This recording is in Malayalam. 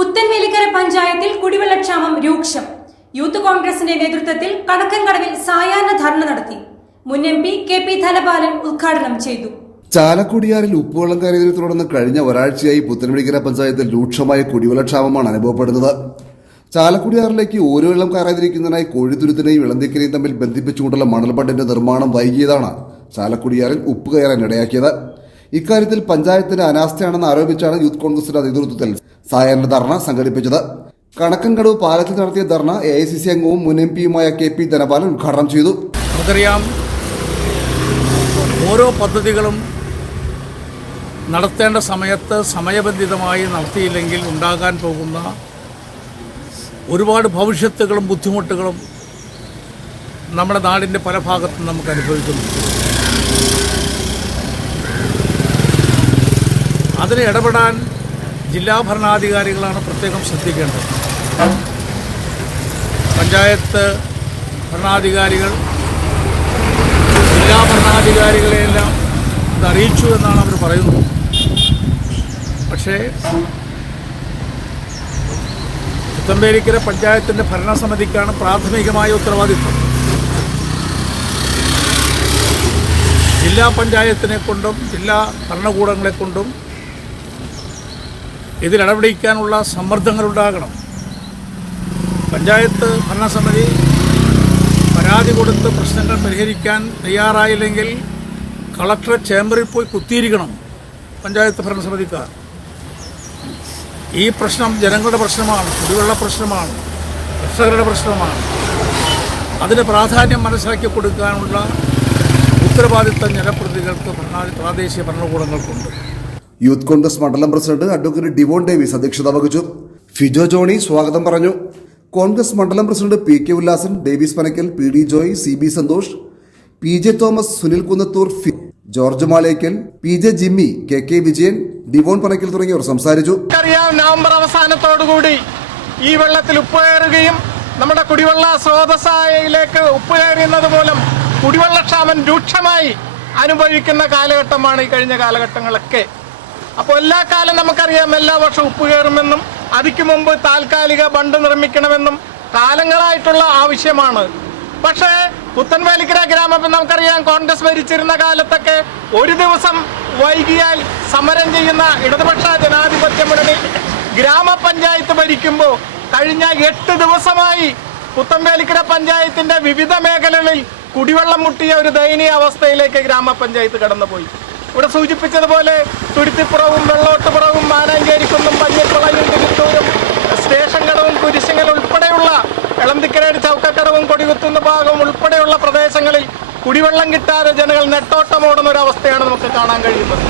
പുത്തൻവേലിക്കര പഞ്ചായത്തിൽ കുടിവെള്ളക്ഷാമം രൂക്ഷം. യൂത്ത് കോൺഗ്രസിന്റെ നേതൃത്വത്തിൽ കടക്കൻകടവിൽ സായാഹ്ന ധർണ നടത്തി. മുൻ M P K P Dhanapalan ഉദ്ഘാടനം ചെയ്തു. ചാലക്കുടിയാറിൽ ഉപ്പുവെള്ളം കയറിയതിനെ തുടർന്ന് കഴിഞ്ഞ ഒരാഴ്ചയായി പുത്തൻവിളിക്കര പഞ്ചായത്തിൽ രൂക്ഷമായ കുടിവെള്ളക്ഷാമമാണ് അനുഭവപ്പെടുന്നത്. ചാലക്കുടിയാറിലേക്ക് ഓരോ വെള്ളം കയറാതിരിക്കുന്നതിനായി കോഴിത്തുരുത്തിനെയും ഇളന്തിക്കരെയും തമ്മിൽ ബന്ധിപ്പിച്ചുകൊണ്ടുള്ള മണൽബണ്ടിന്റെ നിർമ്മാണം വൈകിയതാണ് ചാലക്കുടിയാറിൽ ഉപ്പ് കയറാൻ ഇടയാക്കിയത്. ഇക്കാര്യത്തിൽ പഞ്ചായത്തിന്റെ അനാസ്ഥയാണെന്ന് ആരോപിച്ചാണ് യൂത്ത് കോൺഗ്രസിന്റെ നേതൃത്വത്തിൽ സായാഹ്ന ധർണ സംഘടിപ്പിച്ചത്. കണക്കൻകടവ് പാലത്തിൽ നടത്തിയ ധർണ എ ഐ സി സി അംഗവും മുൻ എം പിയുമായ കെ പി ധനപാലൻ ഉദ്ഘാടനം ചെയ്തു. നമുക്കറിയാം ഓരോ പദ്ധതികളും നടത്തേണ്ട സമയത്ത് സമയബന്ധിതമായി നടത്തിയില്ലെങ്കിൽ ഉണ്ടാകാൻ പോകുന്ന ഒരുപാട് ഭവിഷ്യത്തുകളും ബുദ്ധിമുട്ടുകളും നമ്മുടെ നാടിന്റെ പല ഭാഗത്തും നമുക്ക് അനുഭവിക്കുന്നു. അതിന് ഇടപെടാൻ ജില്ലാ ഭരണാധികാരികളാണ് പ്രത്യേകം ശ്രദ്ധിക്കേണ്ടത്. പഞ്ചായത്ത് ഭരണാധികാരികൾ ജില്ലാ ഭരണാധികാരികളെയെല്ലാം ഇത് അറിയിച്ചു എന്നാണ് അവർ പറയുന്നത്. പക്ഷേ പുത്തമ്പേരിക്കര പഞ്ചായത്തിന്റെ ഭരണസമിതിക്കാണ് പ്രാഥമികമായ ഉത്തരവാദിത്വം. ജില്ലാ പഞ്ചായത്തിനെ കൊണ്ടും ജില്ലാ ഭരണകൂടങ്ങളെ കൊണ്ടും ഇതിലിടപെടിക്കാനുള്ള സമ്മർദ്ദങ്ങളുണ്ടാകണം പഞ്ചായത്ത് ഭരണസമിതി പരാതി കൊടുത്ത് പ്രശ്നങ്ങൾ പരിഹരിക്കാൻ തയ്യാറായില്ലെങ്കിൽ കളക്ടർ ചേംബറിൽ പോയി കുത്തിയിരിക്കണം പഞ്ചായത്ത് ഭരണസമിതിക്കാർ. ഈ പ്രശ്നം ജനങ്ങളുടെ പ്രശ്നമാണ് കുടിവെള്ള പ്രശ്നമാണ് കർഷകരുടെ പ്രശ്നമാണ്. അതിന് പ്രാധാന്യം മനസ്സിലാക്കി കൊടുക്കാനുള്ള ഉത്തരവാദിത്തം ജനപ്രതിനിധികൾക്ക് ഭരണ പ്രാദേശിക ഭരണകൂടങ്ങൾക്കുണ്ട്. യൂത്ത് കോൺഗ്രസ് മണ്ഡലം പ്രസിഡന്റ് അഡ്വക്കേറ്റ് ഡിവോൺ ഡേവിസ് അധ്യക്ഷത വഹിച്ചു. ഫിജോ ജോണി സ്വാഗതം പറഞ്ഞു. കോൺഗ്രസ് മണ്ഡലം president P K Ullasan Davis Panakkal P D Joy C B Santhosh P J Thomas Sunil Kunnathur George Malekkal P J Jimmy K K Vijayan Divon Panakkal തുടങ്ങിയവർ സംസാരിച്ചു. അറിയാം നവംബർ അവസാനത്തോടുകൂടി ഈ വെള്ളത്തിൽ ഉപ്പേറുകയും നമ്മുടെ കുടിവെള്ള സ്രോതസ്സായിലേക്ക് ഉപ്പുകയറിയുന്നത് മൂലം കുടിവെള്ളക്ഷാമം രൂക്ഷമായി അനുഭവിക്കുന്ന കാലഘട്ടമാണ് ഈ കഴിഞ്ഞ കാലഘട്ടങ്ങളൊക്കെ. അപ്പോൾ എല്ലാ കാലം നമുക്കറിയാം എല്ലാ വർഷവും ഉപ്പ് കയറുമെന്നും അതിക്ക് മുമ്പ് താൽക്കാലിക ബണ്ട് നിർമ്മിക്കണമെന്നും കാലങ്ങളായിട്ടുള്ള ആവശ്യമാണ്. പക്ഷേ പുത്തൻവേലിക്കര ഗ്രാമം നമുക്കറിയാം കോൺഗ്രസ് ഭരിച്ചിരുന്ന കാലത്തൊക്കെ ഒരു ദിവസം വൈകിയാൽ സമരം ചെയ്യുന്ന ഇടതുപക്ഷ ജനാധിപത്യ മുന്നണി ഗ്രാമപഞ്ചായത്ത് ഭരിക്കുമ്പോൾ കഴിഞ്ഞ എട്ട് ദിവസമായി പുത്തൻവേലിക്കര പഞ്ചായത്തിന്റെ വിവിധ മേഖലകളിൽ കുടിവെള്ളം മുട്ടിയ ഒരു ദയനീയ അവസ്ഥയിലേക്ക് ഗ്രാമപഞ്ചായത്ത് കടന്നുപോയി. ഇവിടെ സൂചിപ്പിച്ചതുപോലെ തുരുത്തിപ്പുറവും വെള്ളോട്ടുപുറവും മാനാഞ്ചേരിക്കുന്നും മഞ്ഞക്കുളയും തിരുത്തൂരും സ്റ്റേഷൻ കടവും കുരിശിങ്ങൽ ഉൾപ്പെടെയുള്ള എളന്തിക്കരയുടെ ചൗക്കക്കടവും കൊടികുത്തുന്ന ഭാഗം ഉൾപ്പെടെയുള്ള പ്രദേശങ്ങളിൽ കുടിവെള്ളം കിട്ടാതെ ജനങ്ങൾ നെട്ടോട്ടമോടുന്ന ഒരു അവസ്ഥയാണ് നമുക്ക് കാണാൻ കഴിയുന്നത്.